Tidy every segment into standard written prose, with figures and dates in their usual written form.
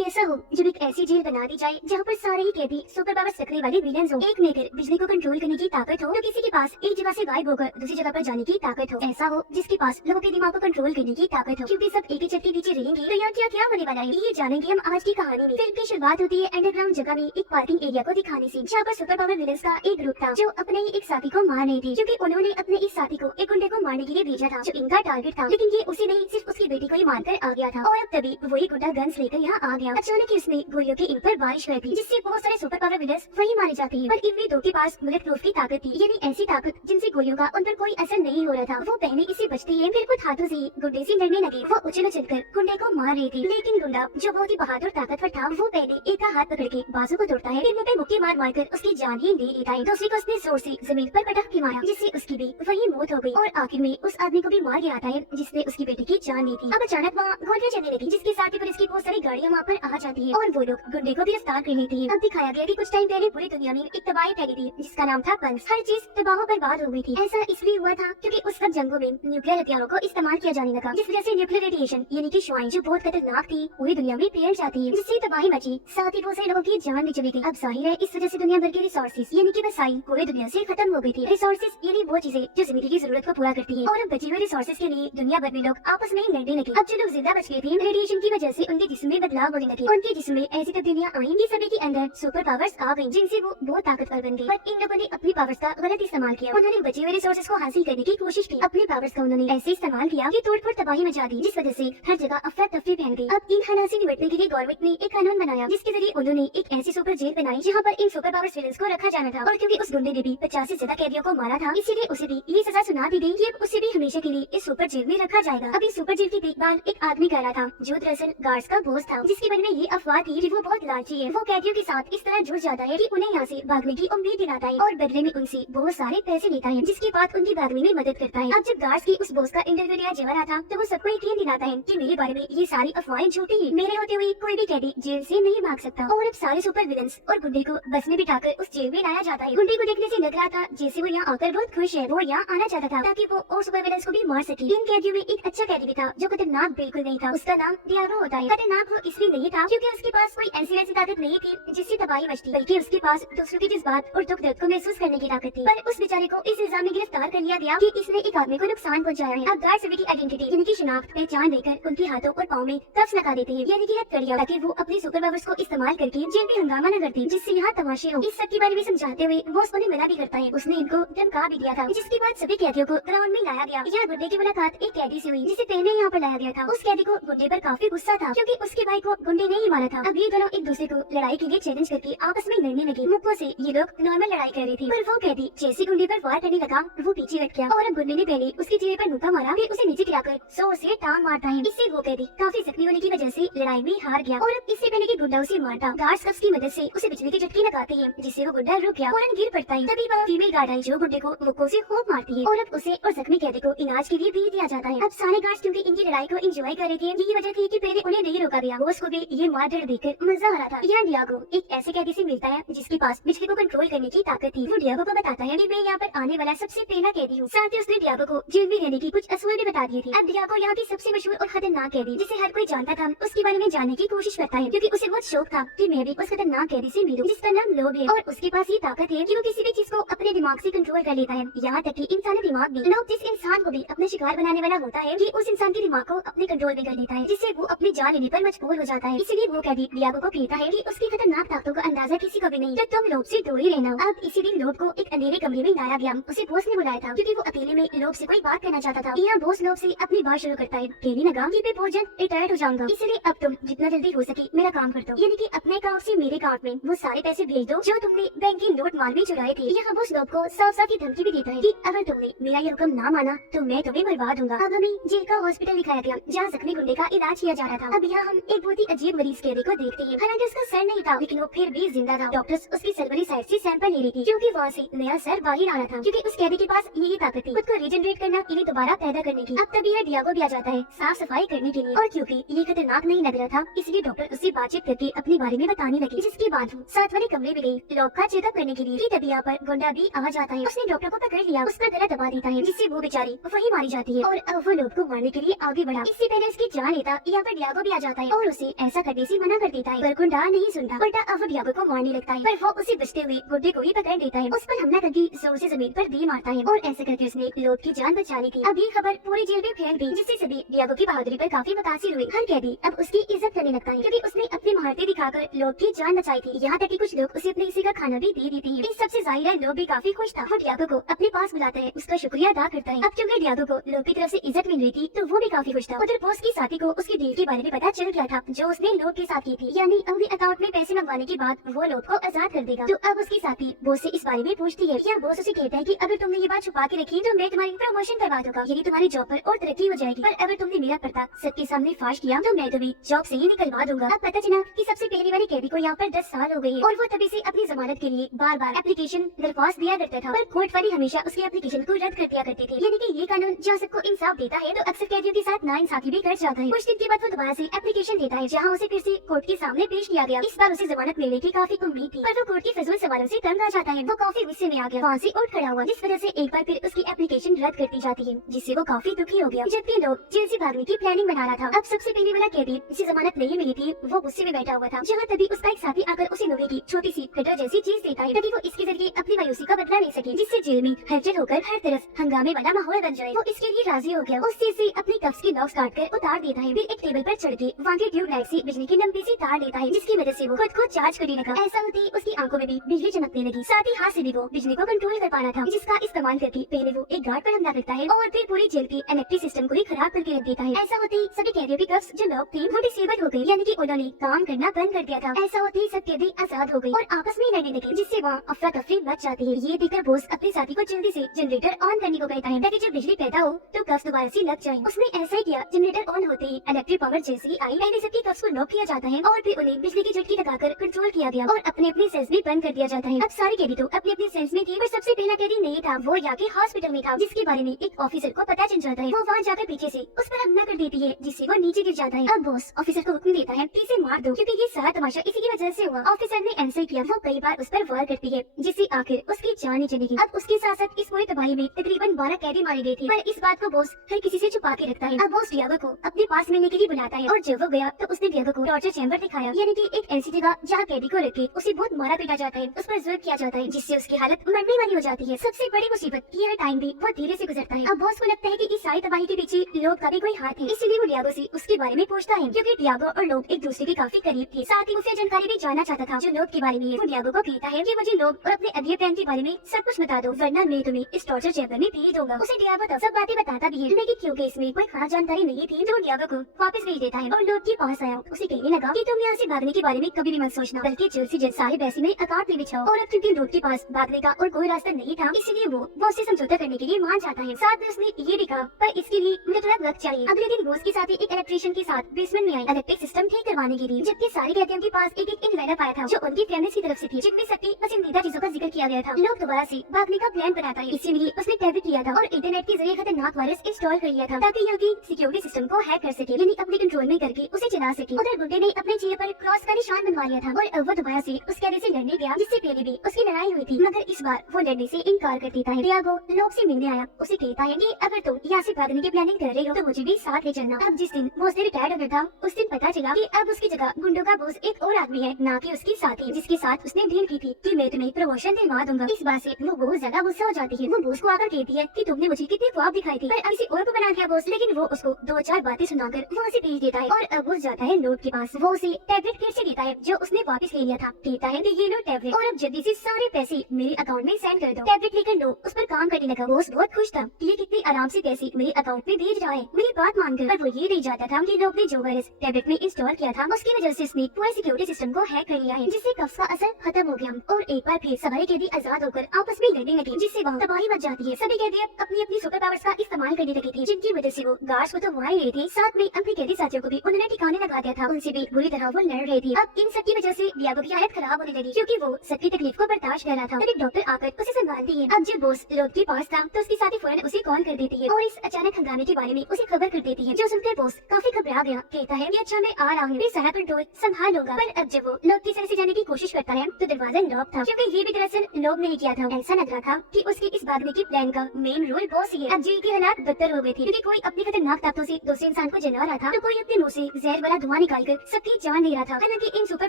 कैसा हो जब एक ऐसी जेल बना दी जाए जहाँ पर सारे ही कैदी सुपर पावर रखने वाले विलेंस हो। एक नेकर बिजली को कंट्रोल करने की ताकत हो, तो किसी के पास एक जगह से गायब होकर दूसरी जगह पर जाने की ताकत हो। ऐसा हो जिसके पास लोगों के दिमाग को कंट्रोल करने की ताकत हो, क्योंकि सब एक ही छत के नीचे रहेंगे। तो यहाँ क्या क्या होने वाला है ये जानेंगे हम आज की कहानी में। फिल्म की शुरुआत होती है अंडरग्राउंड जगह में एक पार्किंग एरिया को दिखाने से, जहाँ पर सुपर पावर विलेंस का एक ग्रुप था जो अपने ही एक साथी को मार रहे थे, क्योंकि उन्होंने अपने इस साथी को एक गुंडे को मारने के लिए भेजा था जो इनका टारगेट था। लेकिन ये उसे नहीं, सिर्फ उसकी बेटी को ही मारकर आ गया था। और अब तभी वही गुंडा गन्स लेकर यहाँ आ गया। अचानक ही उसने गोलियों की इन पर बारिश कर दी, जिससे बहुत सारे सुपर पावर विलेंस वही मारे जाते हैं। पर इनमें दो के पास बुलेट प्रूफ की ताकत थी, यानी ऐसी ताकत जिनसे गोलियों का उन पर कोई असर नहीं हो रहा था। वो पहले इसे बचते हैं, फिर खुद हाथों से गुंडे से लड़ने लगे। वो उछल उछल कर गुंडे को मार रहे थे, लेकिन गुंडा जो बहुत ही बहादुर ताकतवर था, वो पहले एक का हाथ पकड़ के बाजू को तोड़ता है, फिर मुंह पे मुक्की मार मारकर उसकी जान ही ले लेता है। दूसरी को उसने जोर से जमीन पर पटक के मारा, जिससे उसकी भी वही मौत हो गई। और आखिर में उस आदमी को भी मार के आता है जिसने उसकी बेटी की जान ली थी। अब अचानक वहाँ गोलियां चलने लगी, जिसके साथ ही पुलिस की बहुत सारी गाड़ियां वहाँ पर आ जाती है और वो लोग गुंडे को गिरफ्तार कर लेती है। अब दिखाया गया कि कुछ टाइम पहले पूरी दुनिया में एक तबाही फैली थी जिसका नाम था पंच। हर चीज तबाह बर्बाद हो गई थी। ऐसा इसलिए हुआ था क्योंकि उस वक्त जंगों में न्यूक्लियर हथियारों को इस्तेमाल किया जाने लगा, जिस वजह से न्यूक्लियर रेडिएशन यानी कि शुआएं जो बहुत खतरनाक थी पूरी दुनिया में फैल जाती है, जिससे तबाही मची, साथ ही बहुत से लोगों की जान भी चली गई। अब जाहिर है इस वजह से दुनिया भर के रिसोर्सेज यानी कि वसाइल पूरी दुनिया से खत्म हो गई थी। रिसोर्सेज यानी वो चीजें जो जिंदगी की जरूरत को पूरा करती है, और अब बचे हुए रिसोर्सेज के लिए दुनिया भर में लोग आपस में लड़ने लगे। अब जो लोग जिंदा बच गए थे, रेडिएशन की वजह से उनके जिस्म में बदलाव होने लगे, उनके जिस्म में ऐसी तब्दीलियां आई कि सभी के अंदर सुपर पावर्स आ गई, जिनसे वो बहुत ताकतवर बन गए। पर इन लोगों ने अपनी पावर्स का गलत इस्तेमाल किया। उन्होंने बचे हुए रिसोर्सेज को हासिल करने की कोशिश की। अपनी पावर्स का उन्होंने ऐसे इस्तेमाल किया कि तोड़फोड़ तबाही मचा दी, जिस वजह से हर जगह अफरा तफरी फैल गई। अब इन हालात से निपटने के लिए गवर्नमेंट ने एक कानून बनाया, जिसके जरिए उन्होंने एक ऐसी सुपर जेल बनाई जहाँ पर इन सुपर पावर्स विलेंस को रखा जाना था। और क्योंकि उस गुंडे ने भी 50 से ज्यादा कैदियों को मारा था, इसीलिए उसे भी ये सजा सुना दी गई कि अब उसे भी हमेशा के लिए इस सुपर जेल में रखा जाएगा। अब इस सुपर जेल की देखभाल एक आदमी कर रहा था जो दरअसल गार्ड्स का बॉस था, जिसके बारे में ये अफवाह थी कि वो बहुत लालची है। वो कैदियों के साथ इस तरह जुड़ जाता है कि उन्हें यहाँ से भागने की उम्मीद दिलाता है और बदले में उनसे बहुत सारे पैसे लेता है, जिसके बाद उनकी भागने में मदद करता है। अब जब गार्ड्स की उस बॉस का इंटरव्यू लिया जा रहा था, तो वो सबको यकीन दिलाता है कि मेरे बारे में ये सारी अफवाहें झूठी है, मेरे होते हुए कोई भी कैदी जेल से नहीं भाग सकता। और अब सारे सुपर विलेंस और गुंडे को बस में बिठाकर उस जेल में लाया जाता है। गुंडे को देखने से लग रहा था जैसे वो यहाँ आकर बहुत खुश है, वो यहाँ आना चाहता था ताकि वो और सुपर विलेंस को भी मार सके। इन कैदियों में एक अच्छा कैदी भी था जो खतरनाक बिल्कुल नहीं था, उसका नाम डियागो होता है। खतरनाक वो इसलिए नहीं था क्योंकि उसके पास कोई ऐसी वैसी ताकत नहीं थी जिससे तबाही मचती, बल्कि उसके पास दूसरों के जज्बात और दुख दर्द को महसूस करने की ताकत थी। पर उस बेचारे को इस इल्जाम में गिरफ्तार कर लिया गया कि इसने एक आदमी को नुकसान पहुंचाया है। अब गार्ड सभी की आइडेंटिटी यानी कि शिनाख्त पहचान लेकर उनके हाथों और पाँव में कफ्स लगा देते हैं, यानी कि हथकड़ियां, ताकि वो अपने सुपर पावर्स को इस्तेमाल करके जेल में हंगामा न करते, जिससे यहाँ तमाशे हो। इस सब के बारे में समझाते हुए बॉस उन्हें मना भी करता है। उसने इनको धमका भी दिया था, जिसके बाद सभी कैदियों को ग्राउंड में लाया गया। यह गुंडे की मुलाकात एक कैदी से हुई जिसे पहले यहाँ पर लाया गया था। उस कैदी को गुंडे पर काफी गुस्सा था क्योंकि उसके भाई को गुंडे ने ही मारा था। अब ये दोनों एक दूसरे को लड़ाई के लिए चैलेंज करके आपस में लड़ने लगे। मुक्कों से ये लोग नॉर्मल लड़ाई कर रहे थे, पर वो कैदी जैसे गुंडे पर वार करने लगा वो पीछे हट गया और अब गुंडे ने पहले उसके चेहरे पर मुक्का मारा, फिर उसे नीचे गिराकर जोर से टांग मारता है। इससे वो कैदी काफी जख्मी होने की वजह से लड़ाई में हार गया। और अब इससे पहले कि गुंडा उसे मारता, गार्ड्स कफ्स की मदद से उसे बिजली के झटके लगाते हैं, जिससे वो गुंडा रुक गया, फौरन गिर पड़ता है। तभी वह फीमेल गार्ड आई जो गुंडे को मुक्कों से खूब मारती है और अब उसे और जख्मी कैदी को इलाज के लिए भेज दिया जाता है। अब सारे गार्ड्स क्योंकि इनकी लड़ाई को एंजॉय कर रहे थे, यही वजह थी कि पहले उन्हें नहीं रोका गया। बॉस को भी ये मार डर देखकर मजा आ रहा था। यहाँ डियागो एक ऐसे कैदी से मिलता है जिसके पास बिजली को कंट्रोल करने की ताकत थी। वो डियागो को बताता है कि मैं यहाँ पर आने वाला सबसे पहला कैदी हूँ। साथ ही उसने डियागो को जेल में रहने की कुछ असूल भी बता दिए थे। अब डियागो यहाँ की सबसे मशहूर और खतरनाक कैदी जिसे हर कोई जानता था, उसके बारे में जानने की कोशिश करता है क्योंकि उसे बहुत शौक था कि मैं भी उस खतरनाक कैदी से मिलूं जिसका नाम लोब है। और उसके पास ये ताकत है कि वो किसी भी चीज को अपने दिमाग से कंट्रोल कर लेता है, यहाँ तक कि इंसानी दिमाग भी। लोग जिस इंसान को भी अपने शिकार बनाने वाला होता है, ये उस इंसान के दिमाग को अपने कंट्रोल में कर लेता है, जिससे वो अपनी जान लेने पर मजबूर हो जाता है। इसीलिए वो कैदी डियागो को कहता है कि उसकी खतरनाक ताकतों का अंदाजा किसी को भी नहीं, तो तुम लोब से दूर ही रहना। अब इसी दिन लोब को एक अंधेरे कमरे में लाया गया। उसे बॉस ने बुलाया था क्योंकि वो अकेले में लोब से कोई बात करना चाहता था। यहाँ बॉस लोब से अपनी बात शुरू करता है। कहने लगा कि मैं बहुत जल्द रिटायर्ड हो जाऊंगा, इसलिए अब तुम जितना जल्दी हो सके मेरा काम कर दो, यानी कि अपने अकाउंट से मेरे अकाउंट में वो सारे पैसे भेज दो जो तुमने बैंक की नोट माल में चुराए थे। यहाँ बॉस लोब को साफ साफ धमकी भी देता है कि अगर तुमने मेरा ये हुक्म ना माना तो मैं तुम्हें बर्बाद दूंगा। अब हमें जेल का हॉस्पिटल दिखाया गया जहाँ जख्मी गुंडे का इलाज किया जा रहा था। अब यहाँ हम एक बहुत ही अजीब मरीज कैदी को देखते हैं। हालांकि उसका सर नहीं था, लेकिन वो फिर भी जिंदा था। डॉक्टर्स उसकी सर्वरी साइड से सैंपल ले रही थी क्योंकि वहाँ से नया सर बाहर आ रहा था, क्योंकि उस कैदी के पास यही ताकत थी खुद को रीजनरेट करना, यानी दोबारा पैदा करने की। अब तभी यह डियागो भी आ जाता है साफ सफाई करने के लिए, और क्योंकि ये खतरनाक नहीं लग रहा था इसलिए डॉक्टर उससे बातचीत करके अपने बारे में बताने लगी, जिसके बाद वो साथ वाले कमरे में गई लोग का चेकअप करने के लिए। तभी यहाँ पर गुंडा भी आ जाता है। उसने डॉक्टर को पकड़ लिया, उसका गला दबा देता है, जिससे वो बेचारी वही मारी जाती है और अब वो लोग को मारने के लिए आगे बढ़ा। इससे पहले उसकी जान लेता यहाँ पर डियागो भी आ जाता है और उसे ऐसा खड्डे से मना कर देता है, पर गुंडा नहीं सुनता, उल्टा अब वो डियागो को मारने लगता है। पर वो उसे बचते हुए गुड्डे को ही पकड़ लेता है, उस पर हमला करके जोर से जमीन पर दे मारता है और ऐसे करके उसने लोग की जान बचा ली थी। अब ये खबर पूरी जेल में फैल गई, जिससे सभी डियागो की बहादुरी पर काफी मुतासिर हुए। हर कैदी अब उसकी इज्जत करने लगता है, क्योंकि उसने अपनी महारतें दिखाकर लोग की जान बचाई थी। यहाँ तक कि कुछ लोग उसे अपने हिस्से का खाना भी दे देते हैं। इस सबसे जाहिर है लोग भी काफी खुश था। वो डियागो को अपने पास बुलाता है, उसका शुक्रिया अदा करता है। अब क्योंकि डियागो को लोग की तरफ से इज्जत मिल रही थी, तो वो भी काफी खुश था। उधर बॉस की साथी को उसके डील के बारे में पता चल गया था, जो उसने लोग के साथ की थी, यानी अपने अकाउंट में पैसे मंगवाने के बाद वो लोग को आजाद कर देगा। तो अब उसकी साथी बॉस से इस बारे में पूछती है, या बॉस उसे कहता है कि अगर तुमने ये बात छुपा के रखी तो मैं तुम्हारी प्रमोशन करवा दूंगा, यानी तुम्हारी जॉब पर और तरक्की हो जाएगी। पर अगर तुमने मेरा पर्दा सबके सामने फाश किया तो मैं तुम्हें जॉब से ही निकलवा दूंगा। अब पता चला कि सबसे पहले वाली कैदी को यहाँ पर 10 साल हो गए हैं और वो तभी से अपनी जमानत के लिए बार बार एप्लीकेशन दरख्वास्त दिया करता था, पर कोर्ट वाली हमेशा उसके एप्लीकेशन को रद्द कर दिया करते थे। यानी कि ये कानून जहाँ सबको इंसाफ देता है तो अक्सर कैदियों के साथ नाइंसाफी भी कर जाता है। कुछ दिन के बाद वो दोबारा से एप्लीकेशन देता है, जहाँ उसे फिर से कोर्ट के सामने पेश किया गया। इस बार उसे जमानत मिलने की काफी उम्मीद थी, पर वो कोर्ट के फजूल सवालों से तंग आ जाता है। वो काफी गुस्से में आ गया, वहाँ से उठ खड़ा हुआ, जिस वजह से एक बार फिर उसकी एप्लीकेशन रद्द कर दी जाती है, जिससे वो काफी दुखी हो गया। जबकि लोग जेल से भागने की प्लानिंग बना रहा था। अब सबसे पहले वाला कैदी जिसे जमानत नहीं मिली थी, वो गुस्से में बैठा हुआ था, जहाँ तभी उसका एक साथी आकर उसे लोहे की छोटी सी कटर जैसी चीज देता है, ताकि वो इसके जरिए अपनी मायूसी का बदला ले सके, जिससे जेल में हलचल होकर हर तरफ हंगामे वाला माहौल बन जाए। वो इसके लिए राजी हो गया। उस चीज से अपनी कफ्स की नॉक्स काट कर उतार देता है, फिर एक टेबल पर चढ़ के वहाँ के ट्यूबलाइट से बिजली की लंबी सी तार लेता है, जिसकी वजह से वो खुद को चार्ज करने लगा। ऐसा होते ही उसकी आंखों में भी बिजली चमकने लगी, साथ ही हाथ से भी वो बिजली को कंट्रोल कर पाना था, जिसका इस्तेमाल करके पहले वो एक गार्ड पर हमला करता है और फिर पूरी जेल के इलेक्ट्रिक सिस्टम को ही खराब करके रख देता है। ऐसा होते ही सभी कैदियों की कफ्स जो लॉक थी वो डिसेबल हो गई, यानी कि उन्होंने काम करना बंद कर दिया था। ऐसा होते ही सब कैदी आजाद हो गए और आपस में लड़ने लगे, जिससे वहाँ अफरा तफरी मच जाती है। ये देखकर बॉस अपने साथी को जल्दी से जनरेटर ऑन करने को कहता है, ताकि जब बिजली पैदा हो तो कफ्स दोबारा से लग जाए। उसने ऐसा ही किया। जनरेटर ऑन होते ही इलेक्ट्रिक पावर जैसे ही आई, पहले सबकी कफ्स को लॉक किया जाता है और फिर उन्हें बिजली की झटकी लगाकर कंट्रोल किया गया और अपने अपने सेल्स भी बंद कर दिया जाता है। अब सारे कैदी तो अपने अपने सेल्स में थे, पर सबसे पहला कैदी नहीं था, वो जाके हॉस्पिटल में था, जिसके बारे में एक ऑफिसर को पता चल जाता है। वो वहाँ जाकर पीछे से उस पर हमला कर देती है, जिससे वो नीचे गिर जाता है। अब बॉस ऑफिसर को हुक्म देता है कि इसे मार दो, क्योंकि ये सारा तमाशा इसी की वजह से हुआ। ऑफिसर ने ऐसा ही किया, वो कई बार उस पर वार करती है, जिससे आखिर उसकी जान ही चली गई। अब उसके साथ साथ इस पूरी तबाही में तकरीबन 12 कैदी मारे गए थे, पर इस बात को बॉस हर किसी से छुपा के रखता है। अब बॉस डियागो को अपने पास मिलने के लिए बुलाता है और जब वो गया तो उसने डियागो को टॉर्चर चैम्बर दिखाया, यानी कि एक ऐसी जगह जहाँ कैदी को रख के उसे बहुत मारा पीटा जाता है, उस पर जुल्म किया जाता है, जिससे उसकी हालत मरने वाली हो जाती है। सबसे बड़ी मुसीबत कि यह टाइम भी बहुत धीरे से गुजरता है। अब बॉस को लगता है कि इस सारी तबाही के पीछे लोग का भी कोई हाथ है, इसलिए वो डियागो से उसके बारे में पूछता है, क्योंकि डियागो और लोग एक दूसरे के काफी करीब थे। साथ ही उसे जानकारी भी जानना चाहता था जो लोग के बारे में। वो डियागो को कहता है कि मुझे लोग और अपने अगले प्लान के बारे में सब कुछ बता दो, वरना मैं तुम्हें इस टॉर्चर चैम्बर में भेज दूंगा। उसे डियागो तो सब बातें बताता भी है, लेकिन क्योंकि इसमें कोई खास जानकारी नहीं थी, तो डियागो को वापस भेज देता है और लोग के पास आया। उसे कहने लगा कि तुम यहाँ से भागने के बारे में कभी भी मत सोचना, बल्कि जल्द से जल्द सारे पैसे में अकाउंट में बिछाओ। और अब क्योंकि लोग के पास भागने का और कोई रास्ता नहीं था, इसलिए वो बॉस से समझौता करने के लिए मान जाता है। साथ में उसने ये भी कहा, पर इसके लिए मुझे थोड़ा वक्त चाहिए। अगले दिन बॉस के साथ एक इलेक्ट्रिशियन के साथ बेसमेंट में आई इलेक्ट्रिक सिस्टम ठीक करवाने के लिए, जबकि सारे कैदियों के पास एक एक इन्वेलप आया था जो उनकी फैमिली की तरफ से थी, जिनमें सबकी पसंदीदा चीजों का जिक्र किया गया था। लोग दोबारा से भागने का प्लान बनाता है, इसीलिए उसने टैबलेट लिया था और इंटरनेट के जरिए खतरनाक वायरस इंस्टॉल कर लिया था, ताकि योगी सिक्योरिटी सिस्टम को हैक कर सके, यानी अपने कंट्रोल में करके उसे चला सके। उधर गुड्डे ने अपने चेहरे पर क्रॉस का निशान बनवा लिया था और अब वो दोबारा से उस कैदी से लड़ने गया, जिससे पहले भी उसकी लड़ाई हुई थी, मगर इस बार वो लड़ने से इनकार कर देता है। डियागो लोग से मिलने आया, उसे कहता है कि अगर तुम यहाँ से भागने की प्लानिंग कर रहे हो तो मुझे भी साथ ले चलना। अब जिस दिन बॉस ने रिटायर्ड होना था, उस दिन पता चला कि अब उसकी जगह गुंडों का बॉस एक और आदमी है, ना कि उसकी साथी, जिसके साथ उसने डील की थी कि मैं तुम्हें प्रमोशन दिलवा दूंगा। इस बात से वो बहुत ज्यादा गुस्सा हो जाती है। वो बॉस को आकर कहती है कि तुमने मुझे कितने ख्वाब दिखाए थे, पर अब इसे और को बना दिया बॉस। लेकिन वो उसको 2-4 बातें सुनाकर वो उसे भेज देता है और अब वो जाता है लोग के पास। वो उसे टैबलेट फिर से देता है जो उसने वापस ले लिया था, कहता है कि ये लो टैबलेट और अब जल्दी से सारे पैसे मेरे अकाउंट में सेंड कर दो। टैबलेट लेकर लो उस पर काम करने लगा। बॉस बहुत खुश था कि ये कितने आराम से पैसे मेरे अकाउंट में भेज रहा है। मेरी बात मानकर, पर वो ये नहीं चाहता था कि लोग ने जो वायरस टैबलेट में इंस्टॉल किया था उसकी वजह से इसने पूरे सिक्योरिटी सिस्टम को हैक कर लिया है, जिससे कफ्स का असर खत्म हो गया और एक बार फिर सभी कैदी आजाद होकर आपस में लड़ने लगे, जिससे वहाँ तबाही मच जाती है। सभी कैदी अपनी अपनी सुपर पावर्स का इस्तेमाल करने लगे थे, जिनकी वजह से वो गार्ड्स को तो मार रहे थे, साथ में अपने कैदी साथियों को भी उन्होंने ठिकाने लगा दिया था, उनसे भी बुरी तरह वो लड़ रहे थे। अब इन सब की वजह से डियागो की हालत खराब होने लगी, क्योंकि वो सबकी तकलीफ को बर्दाश्त कर रहा था। तब एक डॉक्टर आकर उसे संभालती है। अब जब बॉस लोग के पास था तो उसके साथी फौरन उसे कॉल कर देती है और इस अचानक हंगामे के बारे में उसे खबर कर देती है, जो सुनकर बॉस काफी घबरा गया। कहता है कि अच्छा मैं आ रहा हूँ, मैं सारा कंट्रोल संभाल लूंगा। पर अब जब वो लोग की सड़क से जाने की कोशिश करता है तो दरवाजा लॉक था, क्योंकि ये भी दरअसल लोग नहीं किया था। ऐसा लग रहा था कि उसके इस भागने की प्लान का मेन रोल बॉस ही है। अब जी के हालात बदतर हो गए थे, क्योंकि कोई अपनी खतरनाक ताकतों से दूसरे इंसान को जला रहा था, तो कोई अपने मुंह से जहर वाला धुआं निकाल डालकर सबकी जान ले रहा था। हालांकि इन सुपर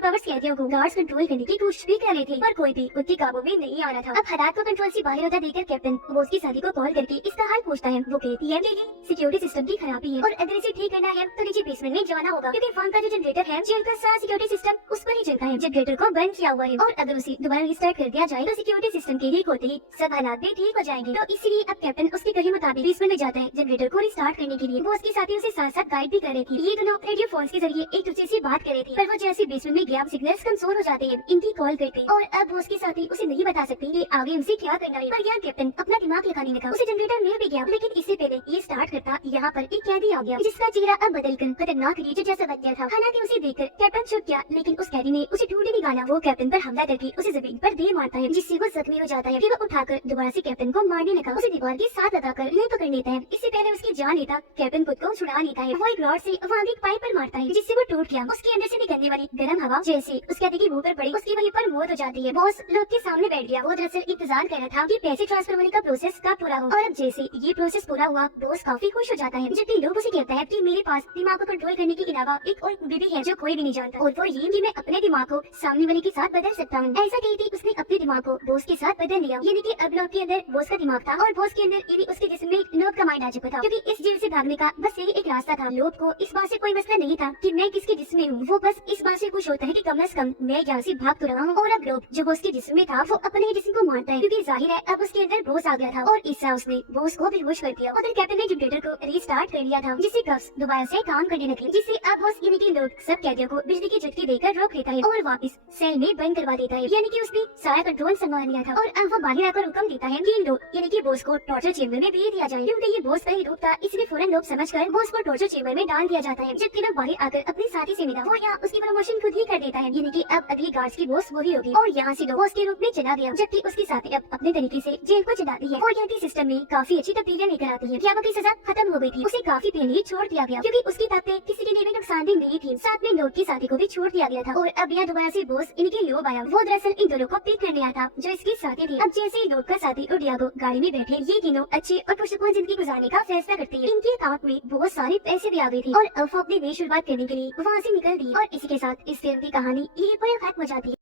पावर्स कैदियों को गार्ड्स कंट्रोल करने की कोशिश भी कर रहे थे, पर कोई भी उनके काबू में नहीं आ रहा था। अब हालात को कंट्रोल से बाहर होता देखकर कैप्टन बोस की साथी को कॉल करके इसका हाल पूछता है। वो कहती है कि सिक्योरिटी सिस्टम की खराबी है और अगर इसे ठीक करना है तो नीचे बेसमेंट में जाना होगा, क्योंकि वहाँ का जो जनरेटर है जेल का सारा सिक्योरिटी सिस्टम उस पर ही चलता है। जनरेटर को बंद किया हुआ है और अगर उसे दोबारा रिस्टार्ट कर दिया जाए तो सिक्योरिटी सिस्टम के लीक होते ही सब हालात भी ठीक हो जाएंगे। तो इसीलिए अब कैप्टन उसके कहे मुताबिक बेसमेंट में जाता है जनरेटर को रिस्टार्ट करने के लिए। वो उसके साथी उसे साथ साथ गाइड भी कर रहे थे। ये दोनों रेडियो फोन के जरिए एक दूसरे से बात कर रहे थे, पर वो जैसे बेसमेंट में गया सिग्नल्स कमजोर हो जाते हैं इनकी कॉल करके, और अब वो उसके साथी उसे नहीं बता सकते कि आगे उसे क्या करना है। पर यहाँ कैप्टन अपना दिमाग लगाने लगा। उसे जनरेटर मिल भी गया, लेकिन इससे पहले ये स्टार्ट करता यहाँ पर एक कैदी आ गया जिसका चेहरा अब बदलकर खतरनाक क्रीचर जैसा बन गया था। हालांकि उसे देखकर कैप्टन चुप गया, लेकिन उस कैदी ने उसे ढूंढे निकाला। वो कैप्टन पर हमला करके उसे जमीन पर दे मारता है, जिससे वो जख्मी हो जाता है। फिर वो उठाकर दोबारा से कैप्टन को मारने लगा। उसे दीवार के साथ लगाकर नहीं पकड़ लेता है। इससे पहले उसकी जान लेता कैप्टन खुद को छुड़ा लेता है। वो एक रॉड से वहाँ एक पाइप पर मारता है, जिससे वो टूट गया। उसके अंदर से निकलने वाली गर्म हवा जैसे उस कैदी के मुंह पर पड़ी, उसकी वहीं पर मौत हो जाती है। बॉस लोग के सामने बैठ गया। वो दरअसल इंतजार कर रहा था कि पैसे ट्रांसफर होने का प्रोसेस कब पूरा हो, और अब जैसे ये प्रोसेस पूरा हुआ बॉस काफी खुश हो जाता है। जबकि लोग उसे कहता है कि मेरे पास दिमाग को कंट्रोल करने के अलावा एक और विधि है जो कोई भी नहीं जानता, और वो ये कि मैं अपने दिमाग को सामने वाले के साथ बदल सकता हूँ। ऐसा कहती उसने अपने दिमाग को बॉस के साथ बदल लिया। यानी कि अब लोग के अंदर बॉस का दिमाग था और बॉस के अंदर यानी उसके जिस्म में लोग का माइंड आ चुका था, क्योंकि इस जेल से भागने का बस यही एक रास्ता था। लोग को इस बात से कोई मसला नहीं था कि मैं किसके जिस्म में हूँ, वो बस इस बात से खुश होता है कि कम से कम मैं यहाँ से भाग तो रहा हूँ। और अब लोग जो बॉस के जिस्म में था वो अपने ही जिस्म को मारता है, क्योंकि जाहिर है अब उसके अंदर बॉस आ गया था और इससे उसने बॉस को बेहोश कर दिया। उधर कैप्टन ने जनरेटर को रीस्टार्ट कर लिया था, जिससे कफ्स दोबारा से काम करने लगे, जिससे अब बॉस यानी कि लोग सब कैदियों को बिजली के झटके देकर रोक लेता है और वापस सेल में बंद करवा देता है। यानी कि उसने सारा कंट्रोल संभाल लिया था। और अब वो बाहर आकर हुक्म देता है कि इन लोग यानी कि बॉस को टॉर्चर चेंबर में भेज दिया जाए, क्योंकि ये बॉस का ही रूप था। इसलिए फौरन लोग समझकर बॉस को टॉर्चर चेंबर में डाल दिया जाता है। जबकि लोग बाहर आकर अपने साथी से मिला, वो यहाँ उसकी प्रमोशन खुद ही कर देता है, यानी कि अब अगली गार्ड्स की बॉस वही होगी, और यहाँ से बॉस के रूप में चला गया। जबकि उसके साथी अब अपने तरीके से जेल को चलाती है और यहाँ के सिस्टम में काफी अच्छी तब्दीलियां लेकर आती है। क्या वो की सजा खत्म हो गई थी, उसे काफी पहले ही छोड़ दिया गया, क्योंकि उसकी ताकतें किसी के लिए भी नुकसानदेह नहीं थी। साथ में लोग की साथी को भी छोड़ दिया गया था। और अब यहाँ दोबारा से बॉस इनके लोग आया। वो दरअसल इन दोनों को पिक करने आया था जो इसके साथी थे। अब जैसे ही लोग का साथी और डियागो गाड़ी में बैठे, ये तीनों अच्छे और पुरसुकून जिंदगी गुजारने का फैसला करते हैं। इनके अकाउंट में बहुत सारे पैसे भी आ गए थे और अब वो अपनी नई शुरुआत करने के लिए वहाँ से निकल दी। और इसी के साथ इस फिल्म की कहानी यहीं पर खत्म हो जाती है।